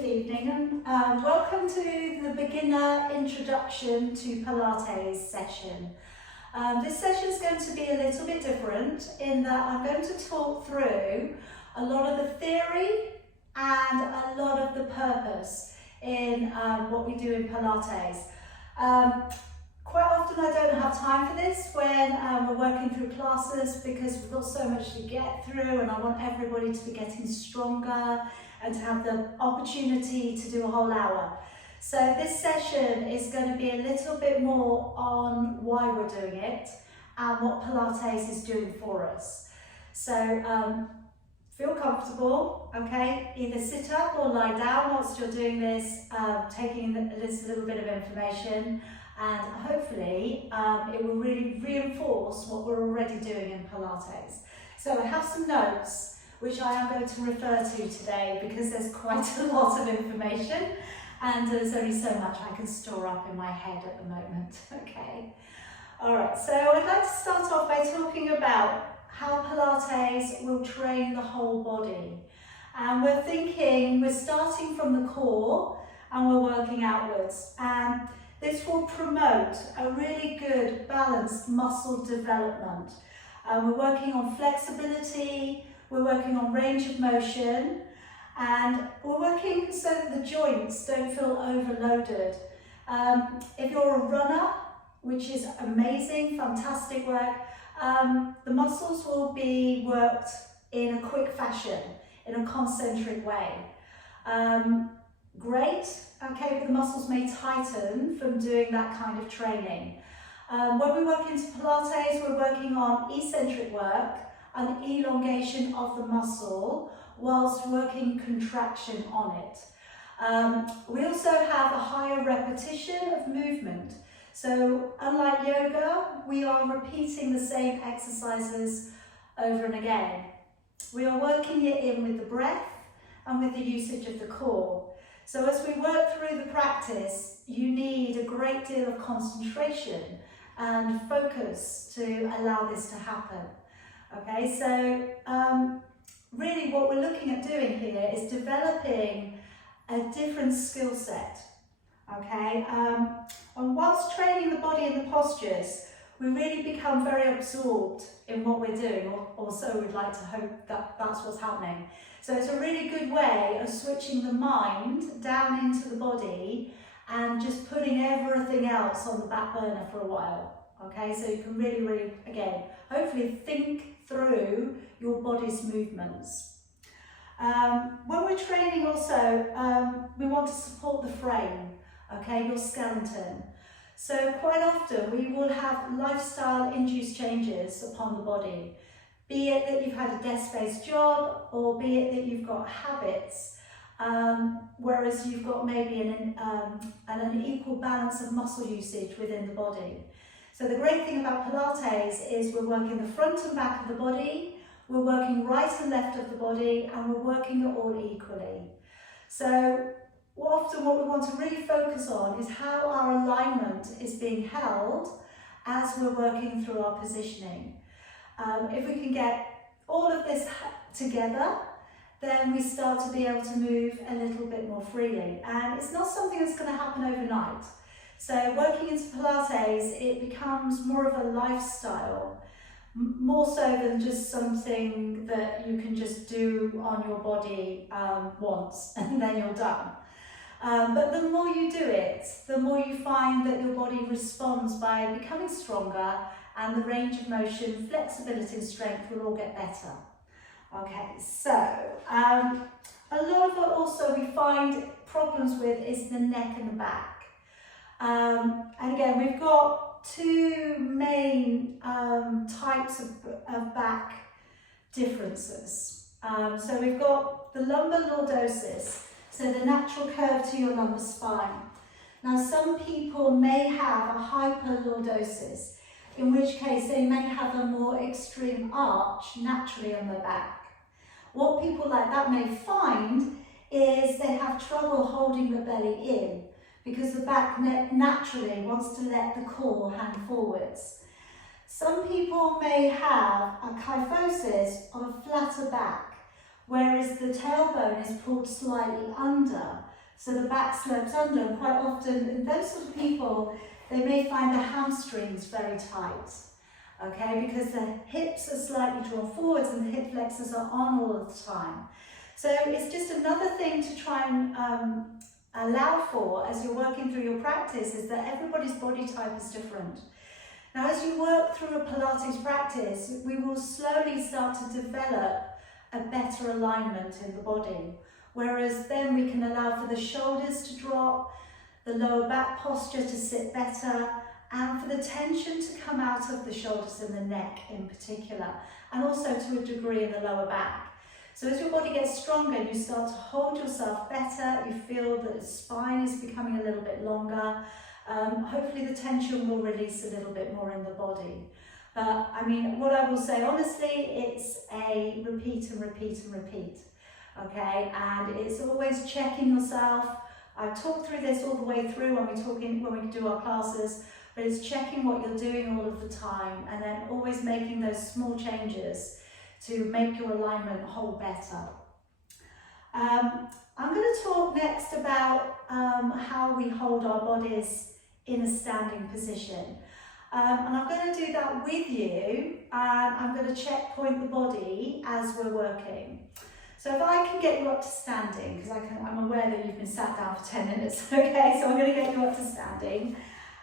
Good evening and welcome to the beginner introduction to Pilates session. This session is going to be a little bit different in that I'm going to talk through a lot of the theory and a lot of the purpose in what we do in Pilates. Quite often I don't have time for this when we're working through classes because we've got so much to get through and I want everybody to be getting stronger and to have the opportunity to do a whole hour. So this session is going to be a little bit more on why we're doing it and what Pilates is doing for us. So feel comfortable, okay? Either sit up or lie down whilst you're doing this, taking this little bit of information, and hopefully it will really reinforce what we're already doing in Pilates. So I have some notes which I am going to refer to today because there's quite a lot of information and there's only so much I can store up in my head at the moment. Okay. All right, so I'd like to start off by talking about how Pilates will train the whole body. And we're starting from the core and we're working outwards. And this will promote a really good balanced muscle development. We're working on flexibility, we're working on range of motion, and we're working so that the joints don't feel overloaded. If you're a runner, which is amazing, fantastic work, the muscles will be worked in a quick fashion, in a concentric way. Great, okay, but the muscles may tighten from doing that kind of training. When we work into Pilates, we're working on eccentric work, an elongation of the muscle whilst working contraction on it. We also have a higher repetition of movement. So unlike yoga, we are repeating the same exercises over and again. We are working it in with the breath and with the usage of the core. So as we work through the practice, you need a great deal of concentration and focus to allow this to happen. Okay, so really what we're looking at doing here is developing a different skill set. Okay, and whilst training the body and the postures, we really become very absorbed in what we're doing, or so we'd like to hope that that's what's happening. So it's a really good way of switching the mind down into the body and just putting everything else on the back burner for a while. Okay, so you can really, again, hopefully think through your body's movements. When we're training also, we want to support the frame, okay, your skeleton. So quite often we will have lifestyle-induced changes upon the body, be it that you've had a desk-based job or be it that you've got habits, whereas you've got maybe an unequal balance of muscle usage within the body. So the great thing about Pilates is we're working the front and back of the body, we're working right and left of the body, and we're working it all equally. So often what we want to really focus on is how our alignment is being held as we're working through our positioning. If we can get all of this together, then we start to be able to move a little bit more freely. And it's not something that's going to happen overnight. So working into Pilates, it becomes more of a lifestyle, more so than just something that you can just do on your body once and then you're done. But the more you do it, the more you find that your body responds by becoming stronger and the range of motion, flexibility and strength will all get better. Okay, so a lot of what also we find problems with is the neck and the back. And again, we've got two main types of back differences. So we've got the lumbar lordosis, so the natural curve to your lumbar spine. Now some people may have a hyperlordosis, in which case they may have a more extreme arch naturally on their back. What people like that may find is they have trouble holding the belly in, because the back naturally wants to let the core hang forwards. Some people may have a kyphosis of a flatter back, whereas the tailbone is pulled slightly under, so the back slopes under. And quite often, in those sort of people, they may find the hamstrings very tight, okay, because the hips are slightly drawn forwards and the hip flexors are on all of the time. So it's just another thing to try and allow for as you're working through your practice, is that everybody's body type is different. Now, as you work through a Pilates practice, we will slowly start to develop a better alignment in the body. Whereas then we can allow for the shoulders to drop, the lower back posture to sit better, and for the tension to come out of the shoulders and the neck in particular, and also to a degree in the lower back. So as your body gets stronger, you start to hold yourself better, you feel that the spine is becoming a little bit longer. Hopefully the tension will release a little bit more in the body. But I mean, what I will say honestly, it's a repeat and repeat and repeat, okay? And it's always checking yourself. I've talked through this all the way through when we do our classes, but it's checking what you're doing all of the time, and then always making those small changes to make your alignment hold better. I'm going to talk next about how we hold our bodies in a standing position. And I'm going to do that with you, and I'm going to checkpoint the body as we're working. So if I can get you up to standing, because I'm aware that you've been sat down for 10 minutes, okay, so I'm going to get you up to standing.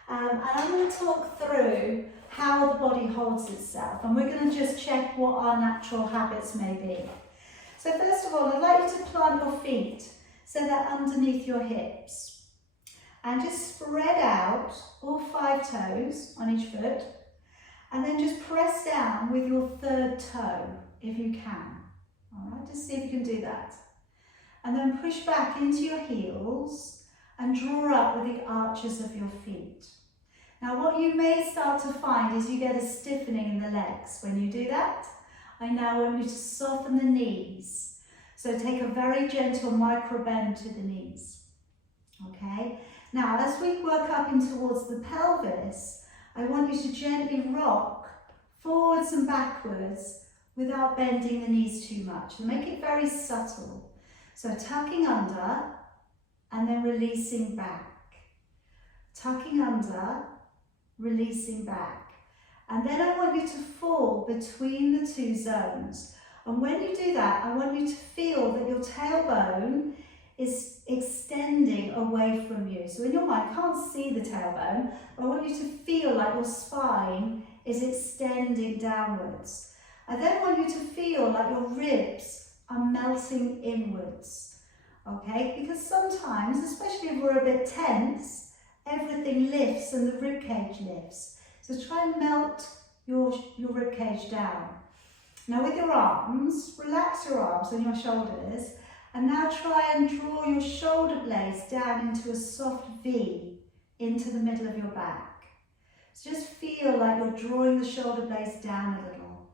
And I'm going to talk through how the body holds itself, and we're going to just check what our natural habits may be. So first of all, I'd like you to plant your feet so they're underneath your hips, and just spread out all 5 toes on each foot, and then just press down with your 3rd toe if you can. All right, just see if you can do that. And then push back into your heels and draw up with the arches of your feet. Now what you may start to find is you get a stiffening in the legs. When you do that, I now want you to soften the knees. So take a very gentle micro bend to the knees. Okay, now as we work up in towards the pelvis, I want you to gently rock forwards and backwards without bending the knees too much. And make it very subtle. So tucking under and then releasing back. Tucking under, releasing back. And then I want you to fall between the 2 zones. And when you do that, I want you to feel that your tailbone is extending away from you. So in your mind, you can't see the tailbone, but I want you to feel like your spine is extending downwards. I then want you to feel like your ribs are melting inwards, okay? Because sometimes, especially if we're a bit tense, everything lifts and the rib cage lifts. So try and melt your rib cage down. Now with your arms, relax your arms on your shoulders, and now try and draw your shoulder blades down into a soft V into the middle of your back. So just feel like you're drawing the shoulder blades down a little.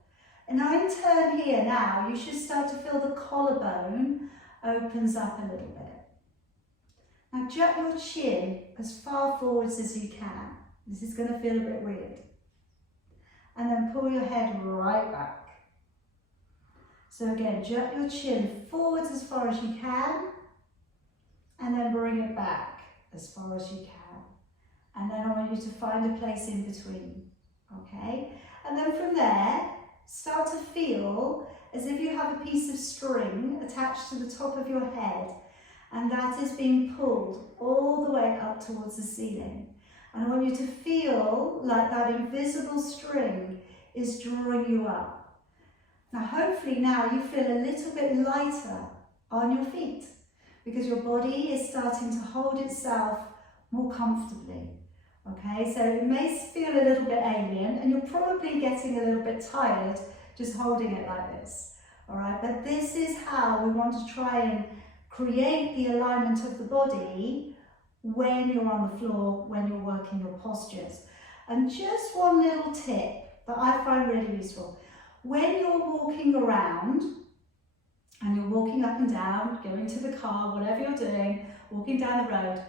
And now in turn here now, you should start to feel the collarbone opens up a little bit. Now jut your chin as far forwards as you can. This is going to feel a bit weird. And then pull your head right back. So again, jut your chin forwards as far as you can, and then bring it back as far as you can. And then I want you to find a place in between, okay? And then from there, start to feel as if you have a piece of string attached to the top of your head, and that is being pulled all the way up towards the ceiling. And I want you to feel like that invisible string is drawing you up. Now hopefully now you feel a little bit lighter on your feet, because your body is starting to hold itself more comfortably. Okay, so it may feel a little bit alien, and you're probably getting a little bit tired just holding it like this. All right, but this is how we want to try and create the alignment of the body when you're on the floor, when you're working your postures. And just one little tip that I find really useful. When you're walking around, and you're walking up and down, going to the car, whatever you're doing, walking down the road,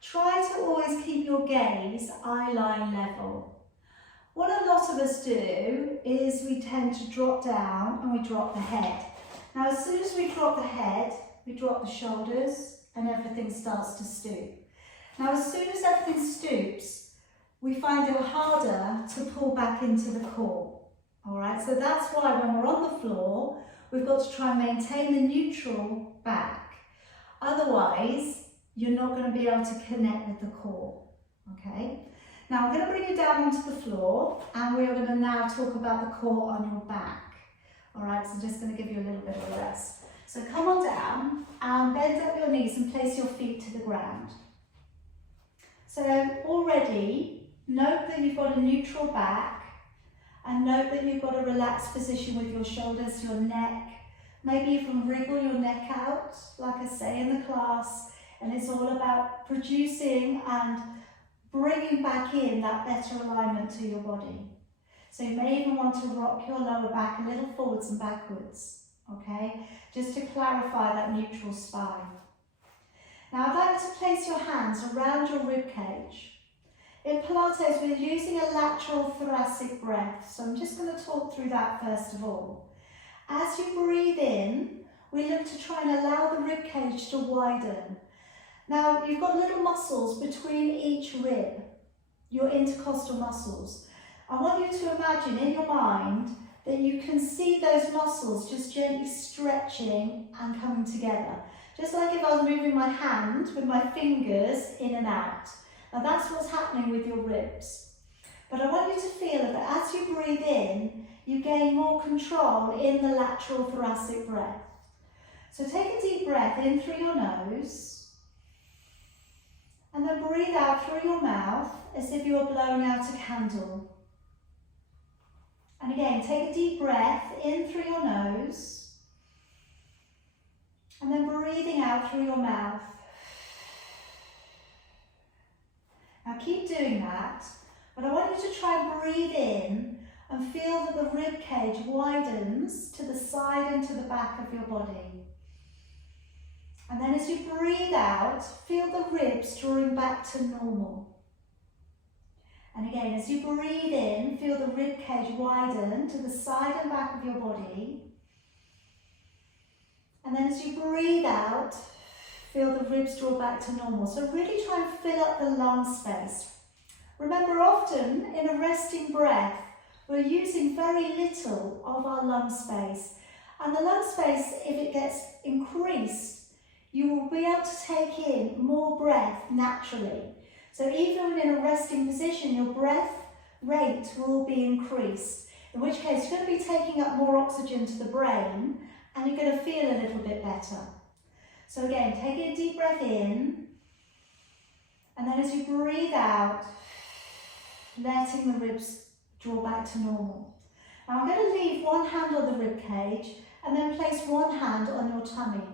try to always keep your gaze eye-line level. What a lot of us do is we tend to drop down and we drop the head. Now as soon as we drop the head, we drop the shoulders and everything starts to stoop. Now, as soon as everything stoops, we find it harder to pull back into the core. All right, so that's why when we're on the floor, we've got to try and maintain the neutral back. Otherwise, you're not going to be able to connect with the core. Okay, now I'm going to bring you down onto the floor, and we're going to now talk about the core on your back. All right, so I'm just going to give you a little bit of a rest. So come on down and bend up your knees and place your feet to the ground. So already, note that you've got a neutral back, and note that you've got a relaxed position with your shoulders, your neck. Maybe you can wriggle your neck out, like I say in the class, and it's all about producing and bringing back in that better alignment to your body. So you may even want to rock your lower back a little forwards and backwards, okay? Just to clarify that neutral spine. Now I'd like you to place your hands around your rib cage. In Pilates, we're using a lateral thoracic breath, so I'm just going to talk through that first of all. As you breathe in, we look to try and allow the rib cage to widen. Now, you've got little muscles between each rib, your intercostal muscles. I want you to imagine in your mind that you can see those muscles just gently stretching and coming together. Just like if I was moving my hand with my fingers in and out. Now that's what's happening with your ribs. But I want you to feel that as you breathe in, you gain more control in the lateral thoracic breath. So take a deep breath in through your nose. And then breathe out through your mouth as if you were blowing out a candle. And again, take a deep breath in through your nose. And then breathing out through your mouth. Now keep doing that, but I want you to try and breathe in and feel that the rib cage widens to the side and to the back of your body. And then as you breathe out, feel the ribs drawing back to normal. And again, as you breathe in, feel the rib cage widen to the side and back of your body. And then as you breathe out, feel the ribs draw back to normal. So really try and fill up the lung space. Remember, often in a resting breath, we're using very little of our lung space. And the lung space, if it gets increased, you will be able to take in more breath naturally. So even in a resting position, your breath rate will be increased, in which case you're going to be taking up more oxygen to the brain and you're going to feel a little bit better. So again, taking a deep breath in, and then as you breathe out, letting the ribs draw back to normal. Now I'm going to leave one hand on the rib cage and then place one hand on your tummy.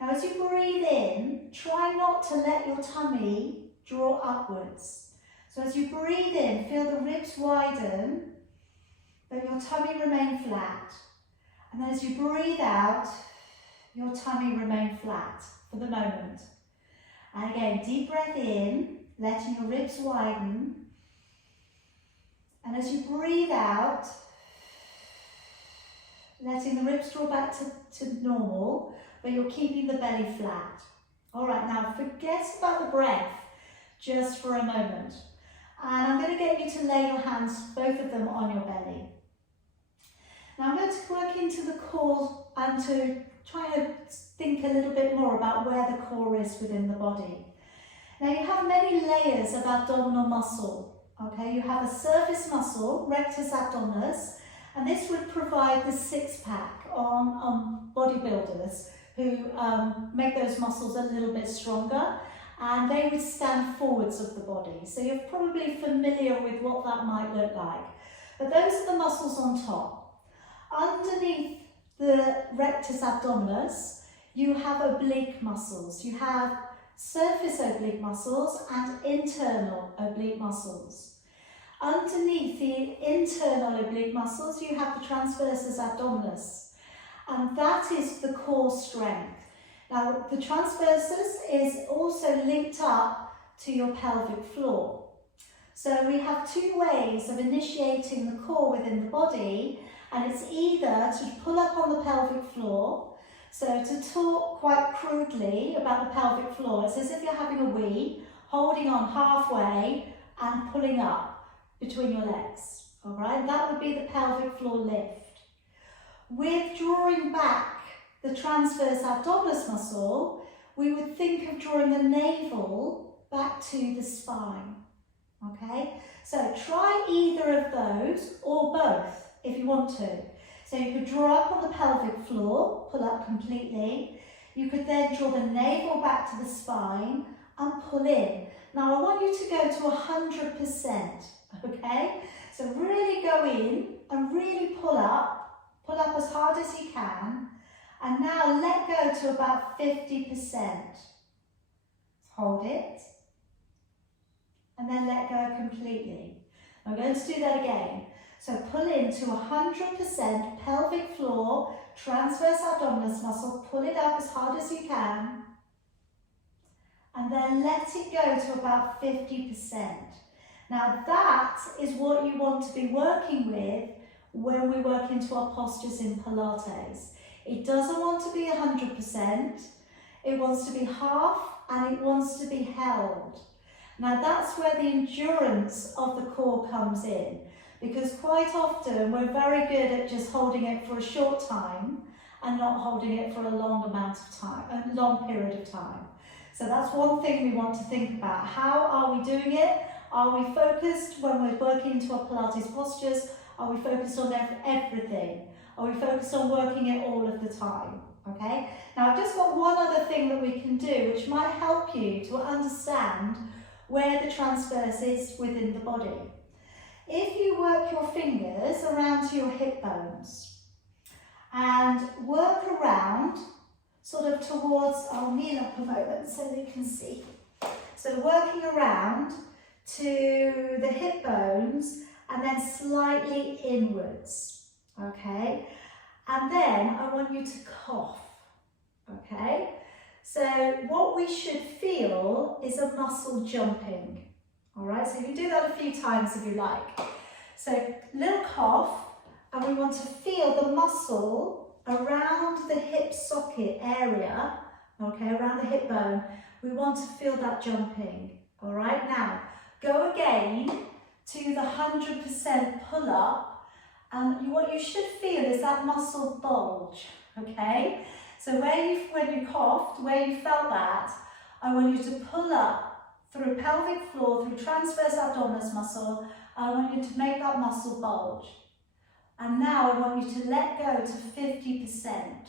Now as you breathe in, try not to let your tummy draw upwards. So as you breathe in, feel the ribs widen, but your tummy remain flat. And then as you breathe out, your tummy remain flat for the moment. And again, deep breath in, letting your ribs widen. And as you breathe out, letting the ribs draw back to normal, but you're keeping the belly flat. All right, now forget about the breath just for a moment. And I'm going to get you to lay your hands, both of them, on your belly. Now I'm going to work into the core and to try to think a little bit more about where the core is within the body. Now you have many layers of abdominal muscle. Okay, you have a surface muscle, rectus abdominis, and this would provide the six-pack on bodybuilders who make those muscles a little bit stronger, and they would stand forwards of the body. So you're probably familiar with what that might look like. But those are the muscles on top. Underneath the rectus abdominis, you have oblique muscles. You have surface oblique muscles and internal oblique muscles. Underneath the internal oblique muscles, you have the transversus abdominis, and that is the core strength. Now, the transversus is also linked up to your pelvic floor. So we have two ways of initiating the core within the body, and it's either to pull up on the pelvic floor. So to talk quite crudely about the pelvic floor, it's as if you're having a wee, holding on halfway and pulling up between your legs. All right, that would be the pelvic floor lift. With drawing back the transverse abdominis muscle, we would think of drawing the navel back to the spine. Okay, so try either of those or both if you want to. So you could draw up on the pelvic floor, pull up completely. You could then draw the navel back to the spine and pull in. Now I want you to go to 100%, okay? So really go in and really pull up as hard as you can. And now let go to about 50%. Hold it. And then let go completely. I'm going to do that again. So pull into 100% pelvic floor, transverse abdominis muscle, pull it up as hard as you can. And then let it go to about 50%. Now that is what you want to be working with when we work into our postures in Pilates. It doesn't want to be 100%, it wants to be half and it wants to be held. Now that's where the endurance of the core comes in, because quite often we're very good at just holding it for a short time and not holding it for a long amount of time, a long period of time. So that's one thing we want to think about. How are we doing it? Are we focused when we're working into our Pilates postures? Are we focused on everything? Are we focused on working it all of the time? Okay. Now I've just got one other thing that we can do which might help you to understand where the transverse is within the body. If you work your fingers around to your hip bones and work around sort of towards, I'll kneel up a moment so that you can see. So working around to the hip bones and then slightly inwards, okay? And then I want you to cough, okay? So what we should feel is a muscle jumping, all right? So you can do that a few times if you like. So little cough, and we want to feel the muscle around the hip socket area, okay, around the hip bone. We want to feel that jumping, all right? Now, go again to the 100% pull up, and what you should feel is that muscle bulge, okay? So when you coughed, where you felt that, I want you to pull up through pelvic floor, through transverse abdominis muscle. I want you to make that muscle bulge. And now I want you to let go to 50%.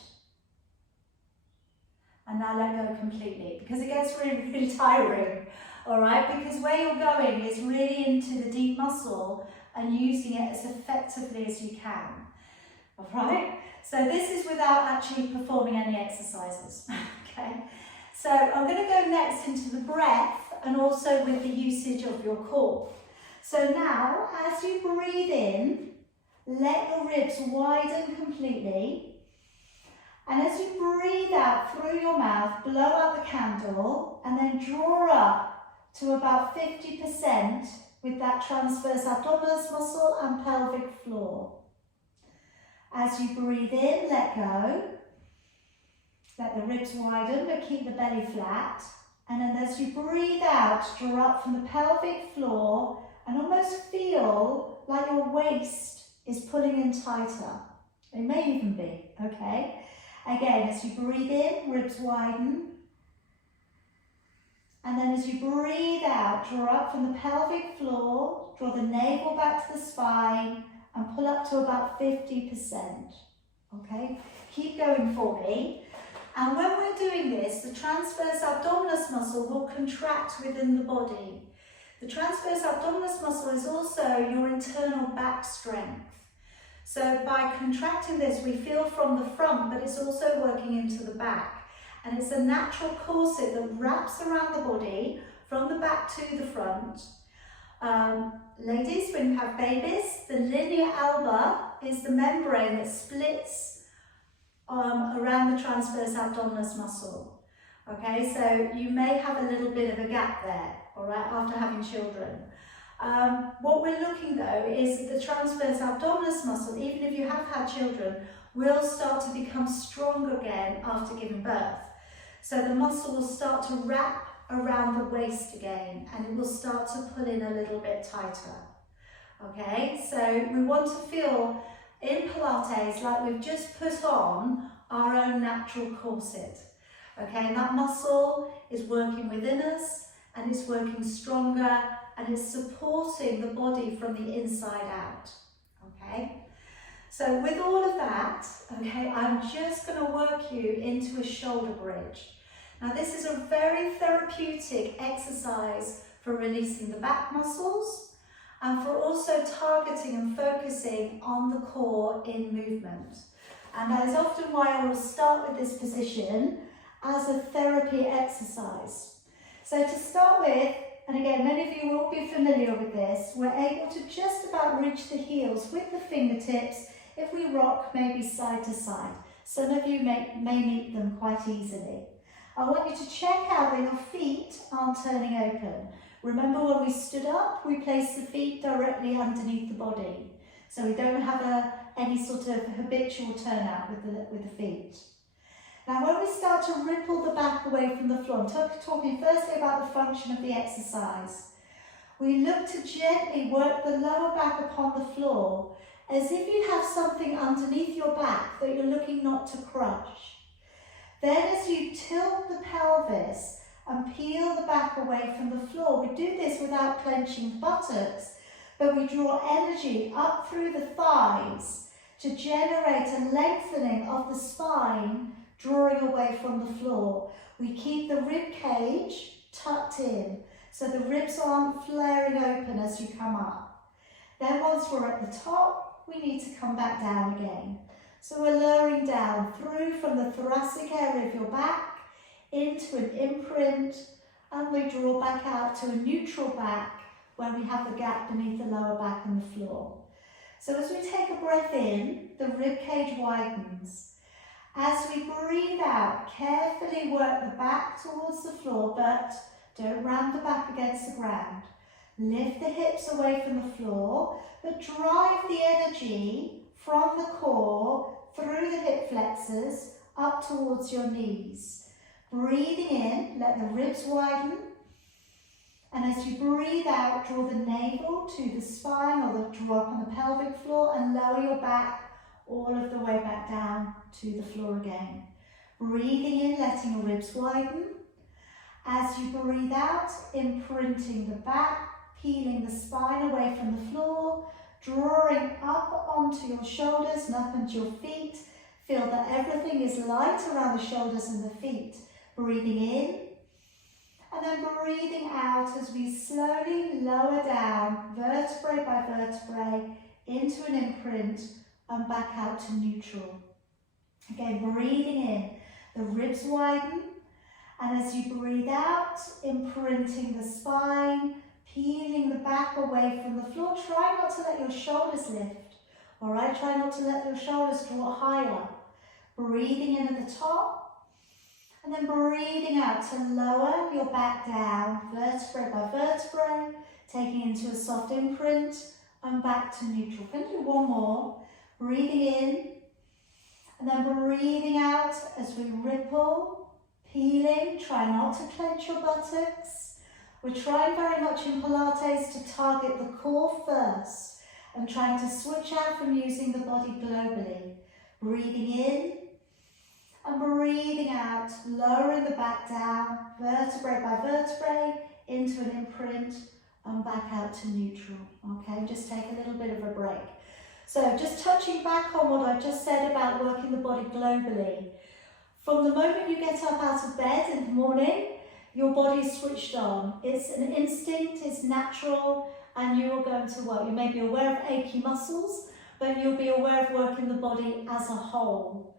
And now let go completely, because it gets really, really tiring, all right? Because where you're going is really into the deep muscle and using it as effectively as you can, all right? So this is without actually performing any exercises, okay? So I'm going to go next into the breath and also with the usage of your core. So now, as you breathe in, let your ribs widen completely. And as you breathe out through your mouth, blow out the candle and then draw up to about 50% with that transverse abdominis muscle and pelvic floor. As you breathe in, let go. Let the ribs widen, but keep the belly flat. And then as you breathe out, draw up from the pelvic floor and almost feel like your waist is pulling in tighter. It may even be, okay? Again, as you breathe in, ribs widen. And then as you breathe out, draw up from the pelvic floor, draw the navel back to the spine, and pull up to about 50%, okay? Keep going for me. And when we're doing this, the transverse abdominis muscle will contract within the body. The transverse abdominis muscle is also your internal back strength. So by contracting this, we feel from the front, but it's also working into the back. And it's a natural corset that wraps around the body from the back to the front. Ladies, when you have babies, the linea alba is the membrane that splits around the transverse abdominis muscle. Okay, so you may have a little bit of a gap there, all right, after having children. What we're looking though is the transverse abdominis muscle, even if you have had children, will start to become strong again after giving birth. So the muscle will start to wrap around the waist again, and it will start to pull in a little bit tighter. Okay, so we want to feel in Pilates like we've just put on our own natural corset. Okay, and that muscle is working within us, and it's working stronger, and it's supporting the body from the inside out. Okay, so with all of that, okay, I'm just going to work you into a shoulder bridge. Now this is a very therapeutic exercise for releasing the back muscles and for also targeting and focusing on the core in movement. And that is often why I will start with this position as a therapy exercise. So to start with, and again, many of you will be familiar with this, we're able to just about reach the heels with the fingertips if we rock maybe side to side. Some of you may meet them quite easily. I want you to check out that your feet aren't turning open. Remember when we stood up, we placed the feet directly underneath the body. So we don't have any sort of habitual turnout with the feet. Now when we start to ripple the back away from the floor, I'm talking firstly about the function of the exercise. We look to gently work the lower back upon the floor as if you have something underneath your back that you're looking not to crush. Then as you tilt the pelvis and peel the back away from the floor, we do this without clenching the buttocks, but we draw energy up through the thighs to generate a lengthening of the spine, drawing away from the floor. We keep the rib cage tucked in, so the ribs aren't flaring open as you come up. Then once we're at the top, we need to come back down again. So we're lowering down through from the thoracic area of your back into an imprint, and we draw back out to a neutral back where we have the gap beneath the lower back and the floor. So as we take a breath in, the rib cage widens. As we breathe out, carefully work the back towards the floor, but don't ram the back against the ground. Lift the hips away from the floor, but drive the energy from the core through the hip flexors up towards your knees. Breathing in, let the ribs widen. And as you breathe out, draw the navel to the spine or draw up on the pelvic floor and lower your back all of the way back down to the floor again. Breathing in, letting your ribs widen. As you breathe out, imprinting the back, peeling the spine away from the floor, drawing up onto your shoulders and up into your feet. Feel that everything is light around the shoulders and the feet. Breathing in, and then breathing out as we slowly lower down, vertebrae by vertebrae, into an imprint and back out to neutral. Again, breathing in, the ribs widen, and as you breathe out, imprinting the spine, peeling the back away from the floor. Try not to let your shoulders lift, all right? Try not to let your shoulders draw higher. Breathing in at the top, and then breathing out to lower your back down, vertebrae by vertebrae, taking into a soft imprint and back to neutral. We're going to do one more. Breathing in, and then breathing out as we ripple, peeling. Try not to clench your buttocks. We're trying very much in Pilates to target the core first and trying to switch out from using the body globally. Breathing in and breathing out, lowering the back down, vertebrae by vertebrae, into an imprint and back out to neutral. Okay, just take a little bit of a break. So just touching back on what I just said about working the body globally. From the moment you get up out of bed in the morning, your body is switched on. It's an instinct, it's natural, and you are going to work. You may be aware of achy muscles, but you'll be aware of working the body as a whole.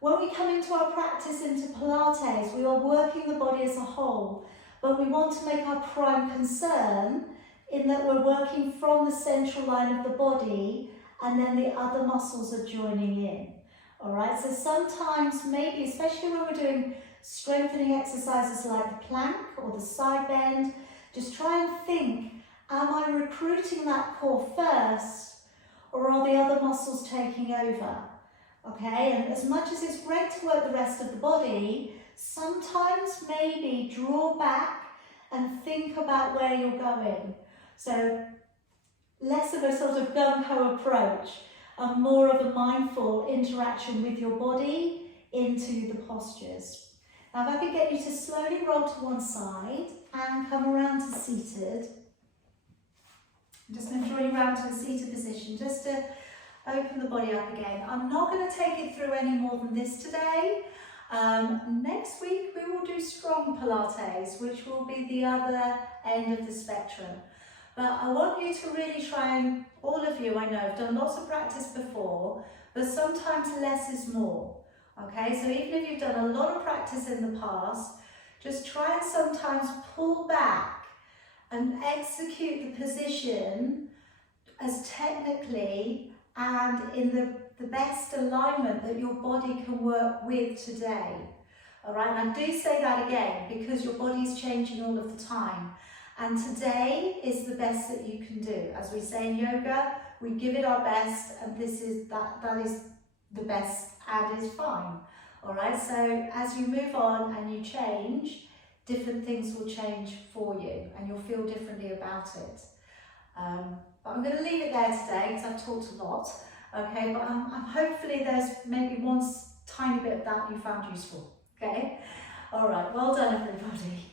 When we come into our practice into Pilates, we are working the body as a whole, but we want to make our prime concern in that we're working from the central line of the body, and then the other muscles are joining in. All right, so sometimes maybe, especially when we're doing strengthening exercises like the plank or the side bend, just try and think, am I recruiting that core first, or are the other muscles taking over? Okay, and as much as it's great to work the rest of the body, sometimes maybe draw back and think about where you're going. So less of a sort of gung-ho approach and more of a mindful interaction with your body into the postures. Now if I could get you to slowly roll to one side and come around to seated. I'm just going to draw you around to a seated position just to open the body up again. I'm not going to take it through any more than this today. Next week we will do strong Pilates, which will be the other end of the spectrum. But I want you to really try and, all of you I know have done lots of practice before, but sometimes less is more. Okay, so even if you've done a lot of practice in the past, just try and sometimes pull back and execute the position as technically and in the best alignment that your body can work with today. All right, and I do say that again because your body is changing all of the time. And today is the best that you can do. As we say in yoga, we give it our best, and that is the best and is fine. All right, so as you move on and you change, different things will change for you and you'll feel differently about it. But I'm going to leave it there today because I've talked a lot. Okay, but hopefully there's maybe one tiny bit of that you found useful. Okay, all right, well done everybody.